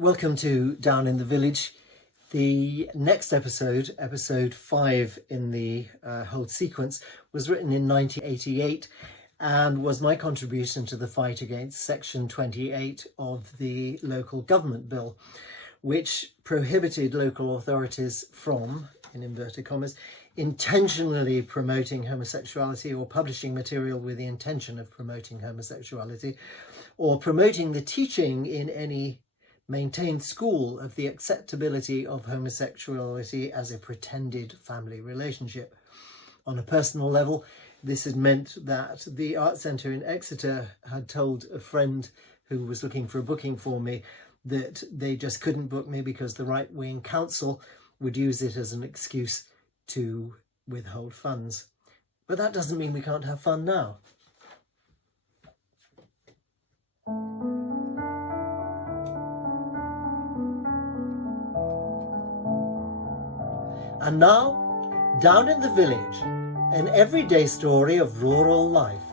Welcome to Down in the Village. The next episode, episode 5 in the whole sequence, was written in 1988 and was my contribution to the fight against Section 28 of the Local Government Bill, which prohibited local authorities from, in inverted commas, intentionally promoting homosexuality or publishing material with the intention of promoting homosexuality or promoting the teaching in any maintained school of the acceptability of homosexuality as a pretended family relationship. On a personal level, this had meant that the art centre in Exeter had told a friend who was looking for a booking for me that they just couldn't book me because the right-wing council would use it as an excuse to withhold funds. But that doesn't mean we can't have fun now. And now, Down in the Village, an everyday story of rural life.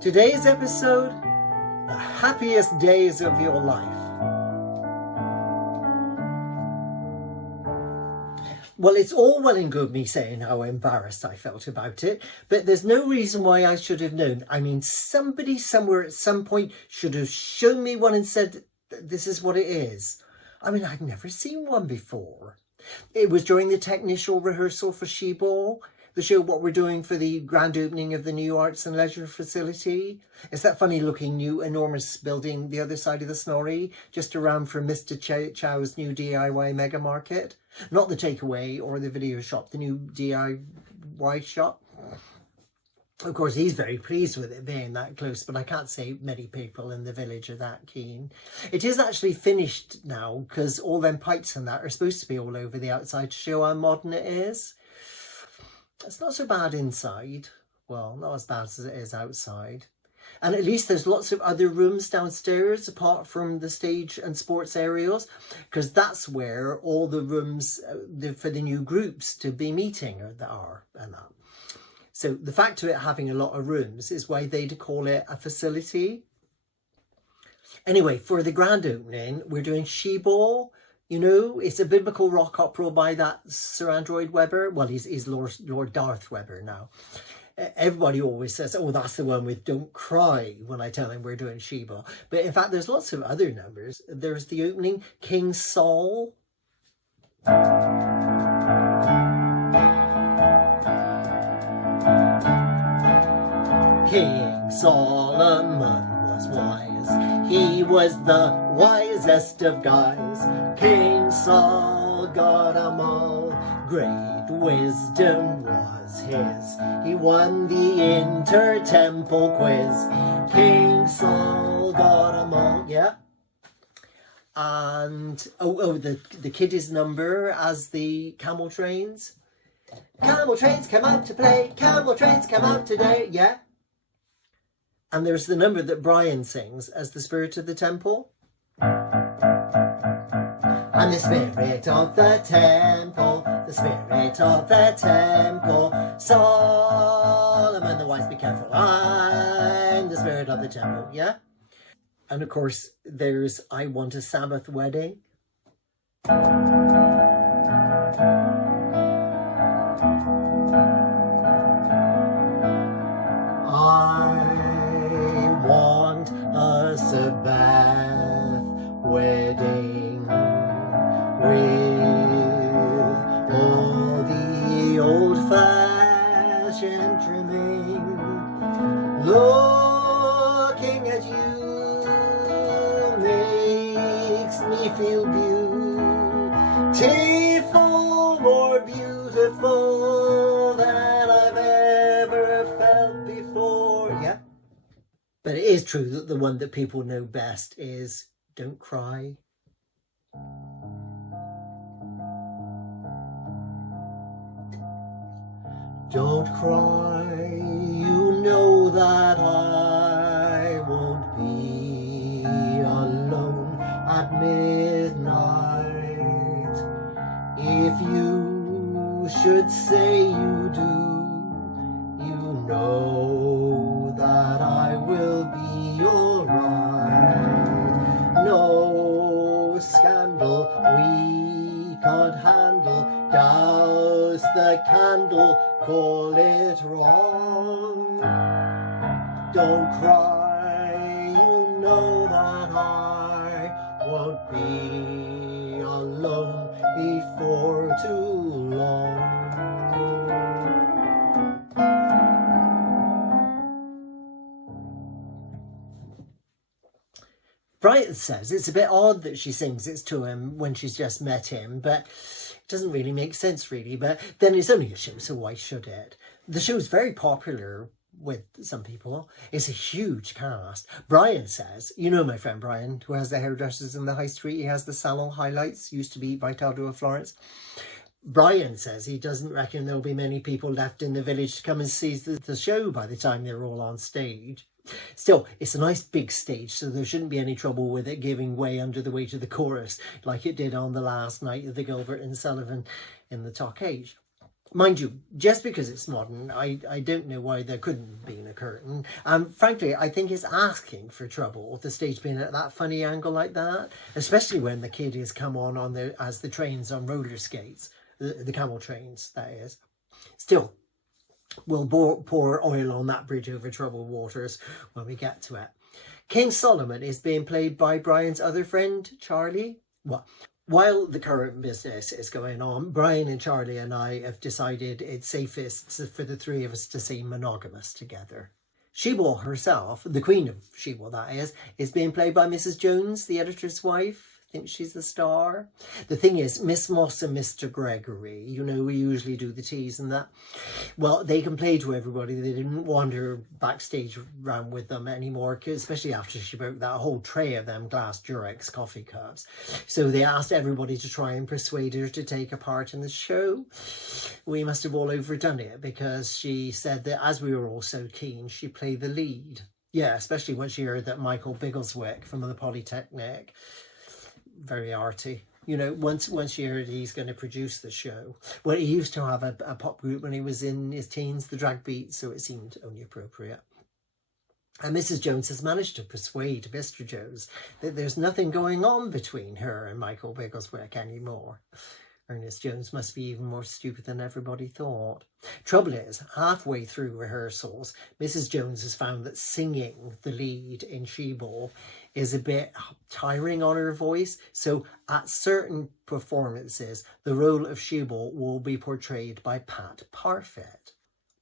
Today's episode, the happiest days of your life. Well, it's all well and good me saying how embarrassed I felt about it, but there's no reason why I should have known. I mean, somebody somewhere at some point should have shown me one and said, this is what it is. I mean, I'd never seen one before. It was during the technical rehearsal for SHEBA, the show what we're doing for the grand opening of the new Arts and Leisure facility. It's that funny looking new enormous building the other side of the Snorri, just around from Mr. Chow's new DIY mega market. Not the takeaway or the video shop, the new DIY shop. Of course, he's very pleased with it being that close, but I can't say many people in the village are that keen. It is actually finished now because all them pipes and that are supposed to be all over the outside to show how modern it is. It's not so bad inside. Well, not as bad as it is outside. And at least there's lots of other rooms downstairs apart from the stage and sports areas, because that's where all the rooms for the new groups to be meeting are and that. So the fact of it having a lot of rooms is why they'd call it a facility. Anyway, for the grand opening, we're doing SHEBA. You know, it's a biblical rock opera by that Sir Andrew Webber. Well, he's Lord Darth Webber now. Everybody always says, oh, that's the one with Don't Cry when I tell them we're doing SHEBA. But in fact, there's lots of other numbers. There's the opening, King Saul. King Solomon was wise, he was the wisest of guys. King Saul got 'em all, great wisdom was his. He won the inter-temple quiz. King Saul got 'em all, yeah. And, the kiddies number as the camel trains. Camel trains come out to play, camel trains come out today, yeah. And there's the number that Brian sings as the spirit of the temple. I'm the spirit of the temple, the spirit of the temple. Solomon the wise, be careful, I'm the spirit of the temple, yeah? And of course, there's I Want a Sabbath Wedding. Sabbath wedding with all the old-fashioned trimming. Looking at you makes me feel beautiful, more beautiful than I've ever felt before. Yeah. But it is true that the one that people know best is Don't Cry. Don't cry, you know that I won't be alone at midnight. If you should say you do, you know that I will be alright. a candle, call it wrong. Don't cry, you know that I won't be alone before too long. Brian says it's a bit odd that she sings it to him when she's just met him, but it doesn't really make sense, really. But then it's only a show, so why should it? The show's very popular with some people. It's a huge cast. Brian says, you know my friend Brian, who has the hairdressers in the high street, he has the salon highlights, used to be Vitaldo of Florence. Brian says he doesn't reckon there'll be many people left in the village to come and see the show by the time they're all on stage. Still, it's a nice big stage, so there shouldn't be any trouble with it giving way under the weight of the chorus, like it did on the last night of the Gilbert and Sullivan in the Talk Age. Mind you, just because it's modern, I don't know why there couldn't have been a curtain. And frankly, I think it's asking for trouble, the stage being at that funny angle like that, especially when the kid has come on as the trains on roller skates, the camel trains, that is. Still, we'll pour oil on that bridge over troubled waters when we get to it. King Solomon is being played by Brian's other friend, Charlie. Well, while the current business is going on, Brian and Charlie and I have decided it's safest for the three of us to stay monogamous together. SHEBA herself, the Queen of SHEBA that is being played by Mrs. Jones, the editor's wife. I think she's the star. The thing is, Miss Moss and Mr. Gregory, you know, we usually do the teas and that. Well, they can play to everybody. They didn't want her backstage round with them anymore, especially after she broke that whole tray of them glass Durex coffee cups. So they asked everybody to try and persuade her to take a part in the show. We must have all overdone it because she said that as we were all so keen, she'd play the lead. Yeah, especially when she heard that Michael Biggleswick from the Polytechnic, very arty. You know, once you heard he's going to produce the show. Well, he used to have a pop group when he was in his teens, the Drag Beat, so it seemed only appropriate. And Mrs. Jones has managed to persuade Mr. Jones that there's nothing going on between her and Michael Biggleswick anymore. Ernest Jones must be even more stupid than everybody thought. Trouble is, halfway through rehearsals, Mrs. Jones has found that singing the lead in SHEBA is a bit tiring on her voice. So at certain performances, the role of SHEBA will be portrayed by Pat Parfit.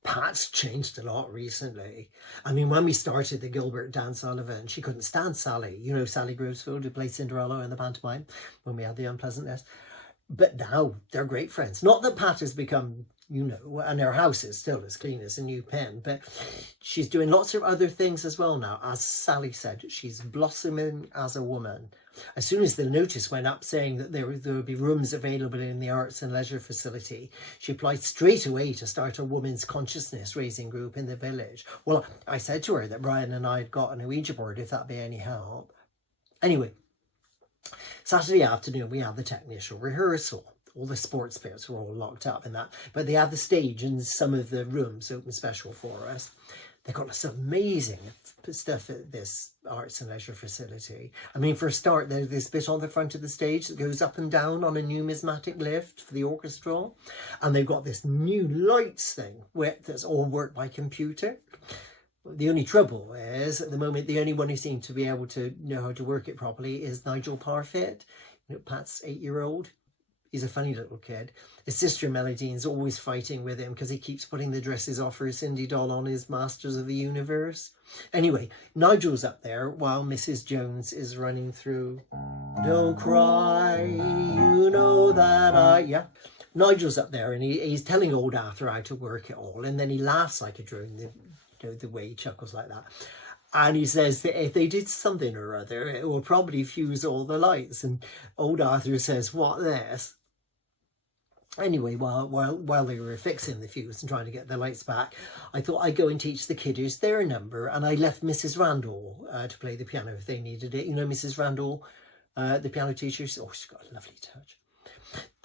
Pat's changed a lot recently. I mean, when we started the Gilbert Dan Sullivan, she couldn't stand Sally. You know, Sally Grovesfield, who played Cinderella in the pantomime when we had the unpleasantness. But now they're great friends. Not that Pat has become, you know, and her house is still as clean as a new pen, but she's doing lots of other things as well now. As Sally said, she's blossoming as a woman. As soon as the notice went up saying that there would be rooms available in the Arts and Leisure facility, she applied straight away to start a women's consciousness raising group in the village. Well, I said to her that Brian and I had got an Ouija board, if that'd be any help. Anyway, Saturday afternoon, we had the technical rehearsal. All the sports bits were all locked up in that. But they had the stage and some of the rooms open special for us. They got some amazing stuff at this Arts and Leisure facility. I mean, for a start, there's this bit on the front of the stage that goes up and down on a numismatic lift for the orchestra. And they've got this new lights thing that's all worked by computer. The only trouble is, at the moment, the only one who seems to be able to know how to work it properly is Nigel Parfit. You know, Pat's 8-year-old. He's a funny little kid. His sister Melodine's always fighting with him because he keeps putting the dresses off for Cindy doll on his Masters of the Universe. Anyway, Nigel's up there while Mrs. Jones is running through. Don't cry, you know that Yeah. Nigel's up there and he's telling old Arthur how to work it all. And then he laughs like a drone, the way he chuckles like that. And he says that if they did something or other, it will probably fuse all the lights. And old Arthur says, what this? Anyway, while they were fixing the fuse and trying to get the lights back, I thought I'd go and teach the kiddos their number. And I left Mrs. Randall to play the piano if they needed it. You know Mrs. Randall, the piano teacher? Oh, she's got a lovely touch.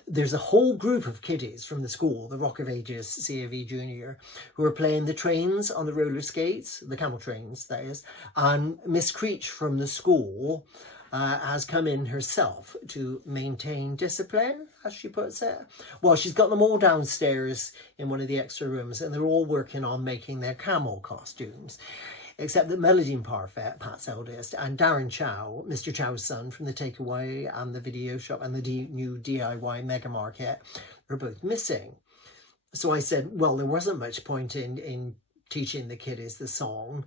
There's a whole group of kiddies from the school, the Rock of Ages CAV Junior, who are playing the trains on the roller skates, the camel trains, that is. And Miss Creech from the school has come in herself to maintain discipline, as she puts it. Well, she's got them all downstairs in one of the extra rooms, and they're all working on making their camel costumes. Except that Melody Parfait, Pat's eldest, and Darren Chow, Mr. Chow's son from the takeaway and the video shop and the new DIY mega market, are both missing. So I said, well, there wasn't much point in teaching the kiddies the song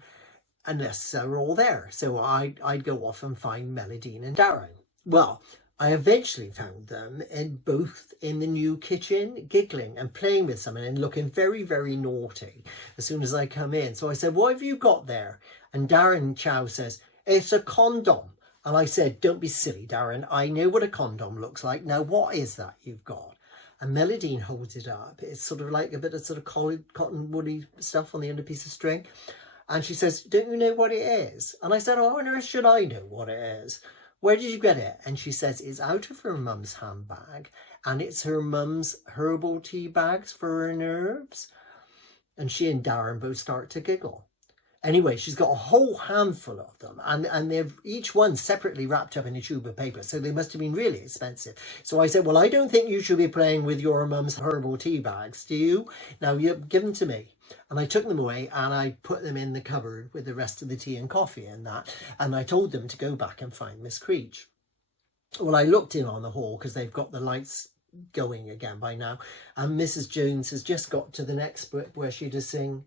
unless they're all there. So I'd go off and find Melody and Darren. Well, I eventually found them both in the new kitchen, giggling and playing with something and looking very, very naughty as soon as I come in. So I said, what have you got there? And Darren Chow says, it's a condom. And I said, don't be silly, Darren. I know what a condom looks like. Now, what is that you've got? And Melody holds it up. It's sort of like a bit of sort of cotton woolly stuff on the end of a piece of string. And she says, don't you know what it is? And I said, oh, on earth should I know what it is? Where did you get it? And she says, it's out of her mum's handbag. And it's her mum's herbal tea bags for her nerves. And she and Darren both start to giggle. Anyway, she's got a whole handful of them, and they're each one separately wrapped up in a tube of paper, so they must have been really expensive. So I said, well, I don't think you should be playing with your mum's herbal tea bags, do you? Now, you give them to me. And I took them away and I put them in the cupboard with the rest of the tea and coffee and that, and I told them to go back and find Miss Creech. Well, I looked in on the hall because they've got the lights going again by now, and Mrs. Jones has just got to the next bit where she does sing,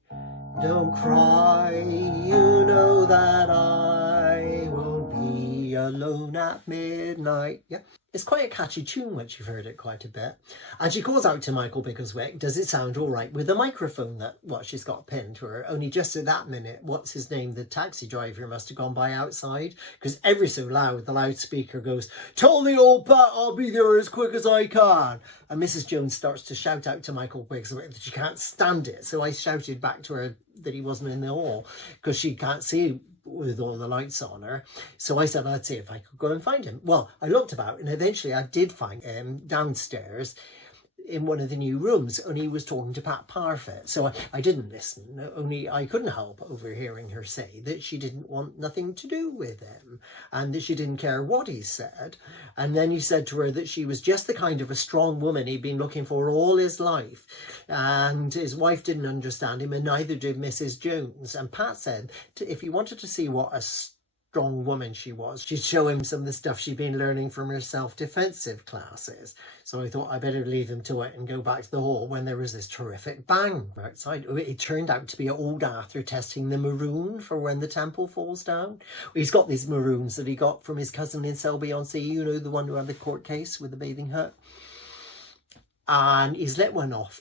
don't cry, you know that I won't be alone at midnight. Yeah, it's quite a catchy tune once you've heard it quite a bit. And she calls out to Michael Biggleswick, does it sound all right, with the microphone that she's got pinned to her. Only just at that minute, what's his name, the taxi driver must have gone by outside, because every so loud the loudspeaker goes, tell the old Pat I'll be there as quick as I can. And Mrs. Jones starts to shout out to Michael Biggleswick that she can't stand it. So I shouted back to her that he wasn't in the hall because she can't see with all the lights on her. So I said I'd see if I could go and find him. Well, I looked about and eventually I did find him downstairs in one of the new rooms, and he was talking to Pat Parfait. So I didn't listen, only I couldn't help overhearing her say that she didn't want nothing to do with him and that she didn't care what he said. And then he said to her that she was just the kind of a strong woman he'd been looking for all his life, and his wife didn't understand him and neither did Mrs. Jones. And Pat said if he wanted to see what a strong woman she was, she'd show him some of the stuff she'd been learning from her self-defensive classes. So I thought I better leave him to it and go back to the hall when there was this terrific bang outside. It turned out to be old Arthur testing the maroon for when the temple falls down. He's got these maroons that he got from his cousin in Selby-on-Sea, you know, the one who had the court case with the bathing hut. And he's let one off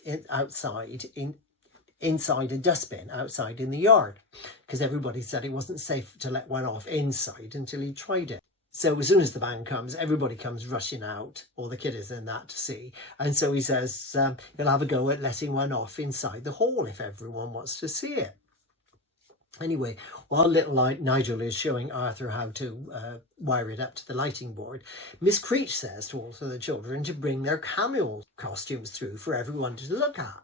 inside a dustbin outside in the yard, because everybody said it wasn't safe to let one off inside until he tried it. So as soon as the band comes, everybody comes rushing out, all the kiddies and that, to see. And so he says he'll have a go at letting one off inside the hall if everyone wants to see it. Anyway, while little Nigel is showing Arthur how to wire it up to the lighting board, Miss Creech says to all of the children to bring their camel costumes through for everyone to look at.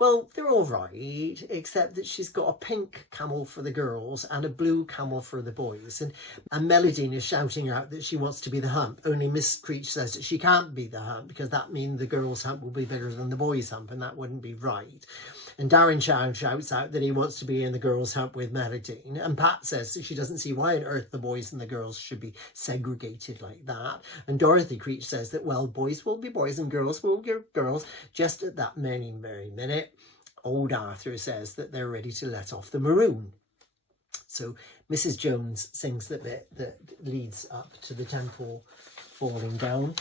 Well, they're all right, except that she's got a pink camel for the girls and a blue camel for the boys. And Melody is shouting out that she wants to be the hump. Only Miss Creech says that she can't be the hump because that means the girls' hump will be bigger than the boys' hump, and that wouldn't be right. And Darren Chow shouts out that he wants to be in the girls' hump with Melody. And Pat says that she doesn't see why on earth the boys and the girls should be segregated like that. And Dorothy Creech says that, well, boys will be boys and girls will be girls. Just at that very minute, old Arthur says that they're ready to let off the maroon. So Mrs. Jones sings the bit that leads up to the temple falling down.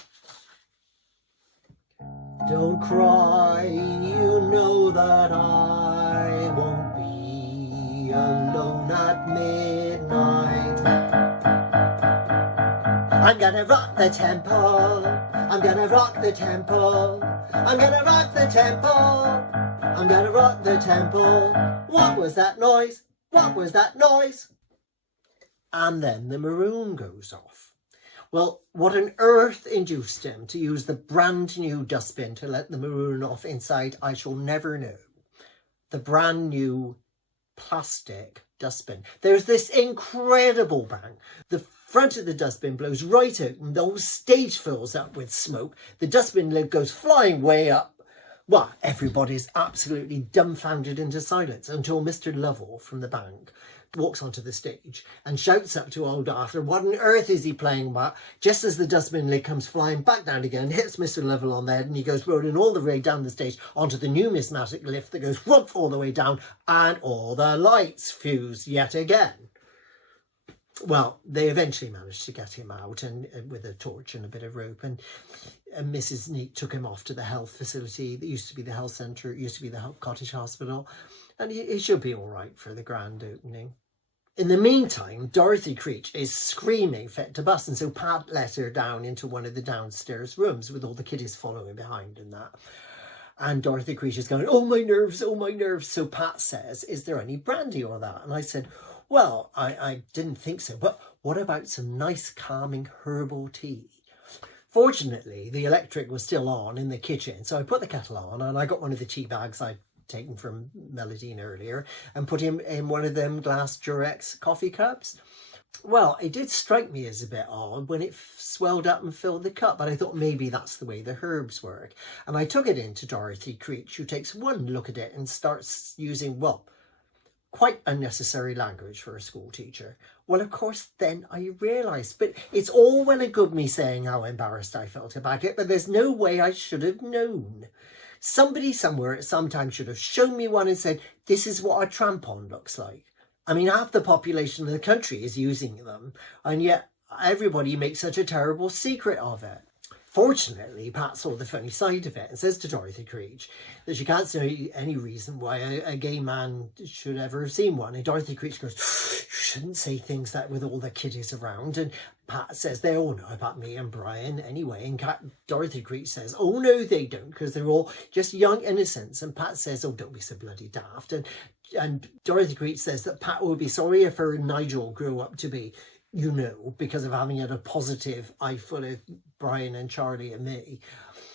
Don't cry, you know that I won't be alone at midnight. I'm gonna rock the temple, I'm gonna rock the temple, I'm gonna rock the temple, I'm gonna rock the temple. What was that noise? What was that noise? And then the maroon goes off. Well, what on earth induced him to use the brand new dustbin to let the maroon off inside, I shall never know. The brand new plastic dustbin. There's this incredible bang. The front of the dustbin blows right open, the whole stage fills up with smoke, the dustbin lid goes flying way up. Well, everybody's absolutely dumbfounded into silence until Mr. Lovell from the bank walks onto the stage and shouts up to old Arthur, what on earth is he playing about? Just as the dustbin lid comes flying back down again, hits Mr. Lovell on the head, and he goes rolling all the way down the stage onto the numismatic lift that goes whoop all the way down, and all the lights fuse yet again. Well, they eventually managed to get him out and with a torch and a bit of rope, and Mrs. Neat took him off to the health facility that used to be the health centre, it used to be the cottage hospital, and he should be all right for the grand opening. In the meantime, Dorothy Creech is screaming fit to bust, and so Pat let her down into one of the downstairs rooms with all the kiddies following behind and that. And Dorothy Creech is going, oh my nerves, oh my nerves. So Pat says, is there any brandy or that? And I said, well, I didn't think so, but what about some nice calming herbal tea? Fortunately, the electric was still on in the kitchen, so I put the kettle on and I got one of the tea bags I'd taken from Melodine earlier and put him in one of them glass Durex coffee cups. Well, it did strike me as a bit odd when it swelled up and filled the cup, but I thought maybe that's the way the herbs work. And I took it in to Dorothy Creech, who takes one look at it and starts using, well, quite unnecessary language for a school teacher. Well, of course, then I realised, but it's all well and good me saying how embarrassed I felt about it, but there's no way I should have known. Somebody somewhere at some time should have shown me one and said, this is what a trampon looks like. I mean, half the population of the country is using them, and yet everybody makes such a terrible secret of it. Fortunately, Pat saw the funny side of it and says to Dorothy Creech that she can't see any reason why a gay man should ever have seen one. And Dorothy Creech goes, you shouldn't say things that with all the kiddies around. And Pat says they all know about me and Brian anyway. And Dorothy Creech says, oh no, they don't, because they're all just young innocents. And Pat says, oh, don't be so bloody daft. And Dorothy Creech says that Pat will be sorry if her and Nigel grew up to be, you know, because of having had a positive eye full of Brian and Charlie and me.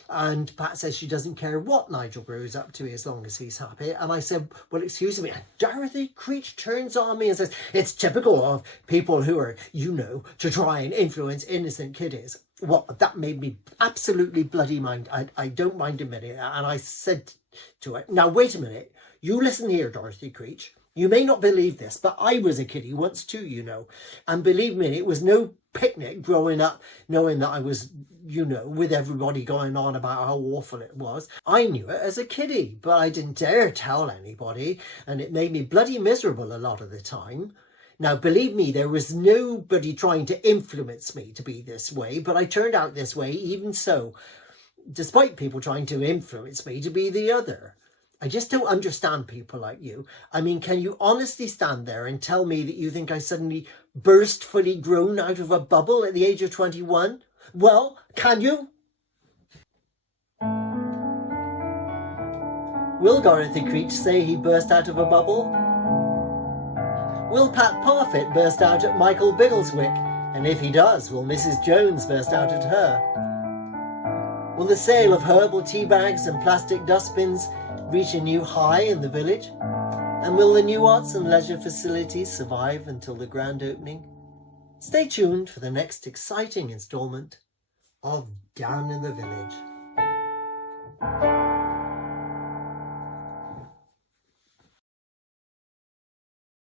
And Pat says she doesn't care what Nigel grows up to as long as he's happy. And I said, well, excuse me. And Dorothy Creech turns on me and says, it's typical of people who are, you know, to try and influence innocent kiddies. Well, that made me absolutely bloody mind. I don't mind admitting it. And I said to her, now, wait a minute. You listen here, Dorothy Creech. You may not believe this, but I was a kiddie once too, you know. And believe me, it was no picnic growing up knowing that I was, you know, with everybody going on about how awful it was. I knew it as a kiddie, but I didn't dare tell anybody, and it made me bloody miserable a lot of the time. Now, believe me, there was nobody trying to influence me to be this way, but I turned out this way even so, despite people trying to influence me to be the other. I just don't understand people like you. I mean, can you honestly stand there and tell me that you think I suddenly burst fully grown out of a bubble at the age of 21? Well, can you? Will Dorothy Creech say he burst out of a bubble? Will Pat Parfit burst out at Michael Biggleswick? And if he does, will Mrs. Jones burst out at her? Will the sale of herbal tea bags and plastic dustbins reach a new high in the village? And will the new arts and leisure facilities survive until the grand opening? Stay tuned for the next exciting instalment of Down in the Village.